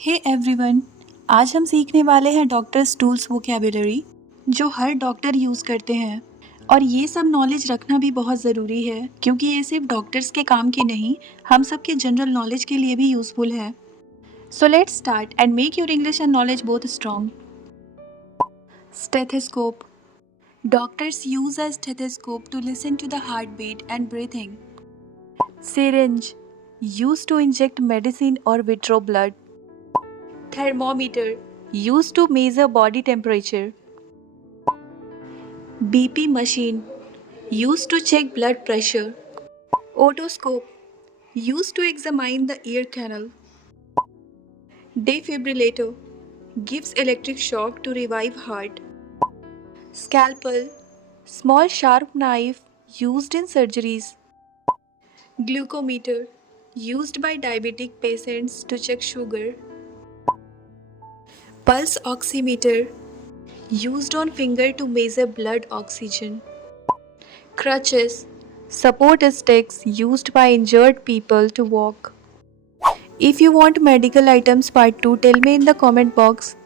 Hey everyone, आज हम सीखने वाले हैं डॉक्टर्स टूल्स वोकैबुलरी जो हर डॉक्टर यूज़ करते हैं। और ये सब नॉलेज रखना भी बहुत ज़रूरी है क्योंकि ये सिर्फ डॉक्टर्स के काम की नहीं, हम सबके जनरल नॉलेज के लिए भी यूज़फुल है। So let's start and make your English and knowledge both strong. Stethoscope. Doctors use a stethoscope to listen to the heartbeat and breathing. Syringe, used to inject medicine or withdraw blood. Thermometer, used to measure body temperature. BP machine, used to check blood pressure. Otoscope, used to examine the ear canal. Defibrillator, gives electric shock to revive heart. Scalpel, small sharp knife used in surgeries. Glucometer, used by diabetic patients to check sugar. Pulse oximeter, used on finger to measure blood oxygen. Crutches, support sticks used by injured people to walk. If you want medical items part 2, tell me in the comment box.